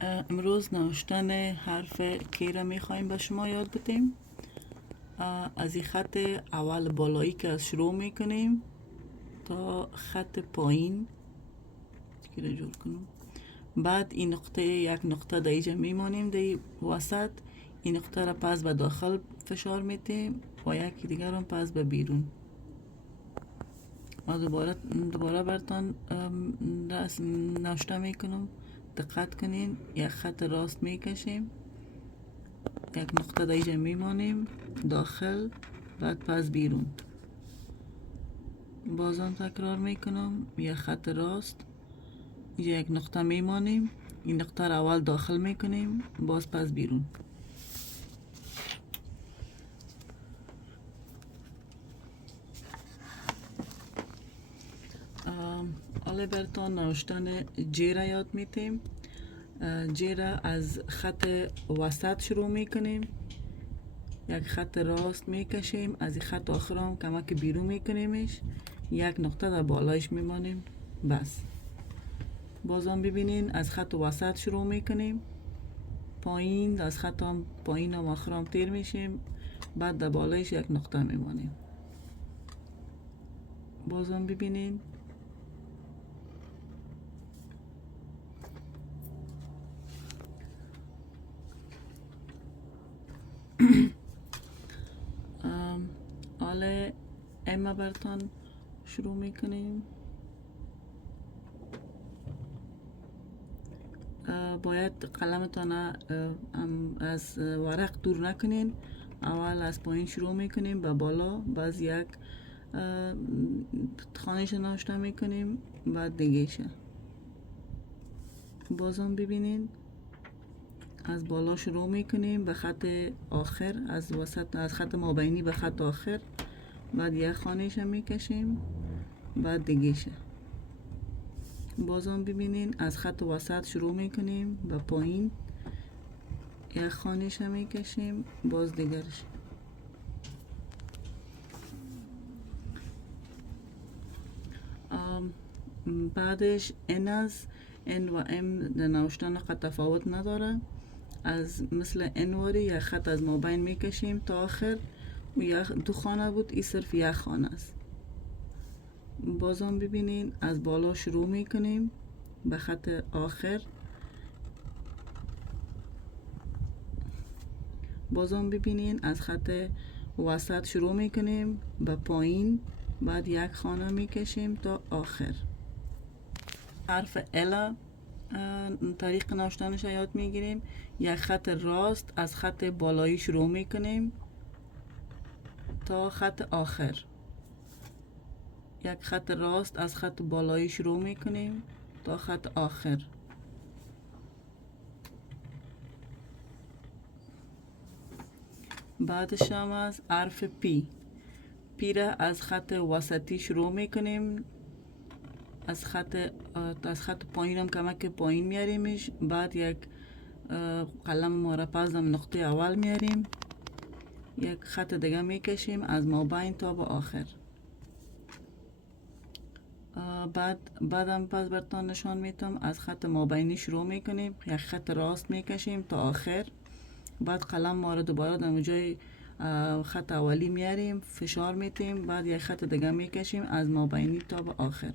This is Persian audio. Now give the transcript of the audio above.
امروز نوشتن حرف کی را میخوایم به شما یاد بدیم. از این خط اول بالایی که از شروع میکنیم تا خط پایین که را جور کنیم. بعد این نقطه یک نقطه در اینجا میمانیم در وسط. این نقطه را پس به داخل فشار میتیم و یکی دیگر هم پس به بیرون. ما دوباره برتان نوشته میکنم. دقت کنین، یک خط راست میکشیم، یک نقطه در اینجا میمانیم داخل، بعد پس بیرون. بازم تکرار میکنم، یک خط راست، اینجا یک نقطه میمانیم، این نقطه را اول داخل میکنیم، باز پس بیرون. حالا برتان نوشتن جی را یاد میتیم. جی را از خط وسط شروع میکنیم، یک خط راست میکشیم، از این خط آخر هم کمک بیرون میکنیمش، یک نقطه در بالایش میمانیم، بس. بازم ببینین، از خط وسط شروع میکنیم، پایین از خط هم پایین هم آخر هم تیر میشیم، بعد در بالایش یک نقطه میمانیم. بازم ببینین، حالا اما برتان شروع میکنیم. باید قلمتان از ورق دور نکنین. اول از پایین شروع میکنیم به بالا، باز یک خانش نوشته میکنیم، بعد دیگهشه. بازم ببینین، از بالا شروع میکنیم به خط آخر، از وسط، از خط مابینی به خط آخر، بعد یک خانش میکشیم، بعد دیگهشه. بازم ببینین، از خط وسط شروع میکنیم به پایین، یک خانش میکشیم، باز دیگرش. بعدش ان و ام در نوشتن خط تفاوت نداره. از مثل انواری یک خط از مابین میکشیم تا آخر، و یک دو خانه بود، این صرف یک خانه است. بازم ببینین، از بالا شروع میکنیم به خط آخر، بازم ببینین از خط وسط شروع میکنیم به پایین، بعد یک خانه میکشیم تا آخر. حرف ال طریق نوشتنش یاد میگیریم. یک خط راست از خط بالایی شروع میکنیم تا خط آخر، یک خط راست از خط بالایی شروع میکنیم تا خط آخر. بعدش هم از حرف پی. پی را از خط وسطی شروع میکنیم، از خط پایین هم کمک پایین میاریمش، بعد یک قلم مرپزم نقطه اول میاریم، یک خط دیگه میکشیم از مابین تا به آخر. بعدم پس برتان نشان میتم، از خط مابینی شروع میکنیم، یک خط راست میکشیم تا آخر، بعد قلم ما رو دوباره در جای خط اولی میاریم، فشار میتیم، بعد یک خط دیگه میکشیم از مابینی تا به آخر.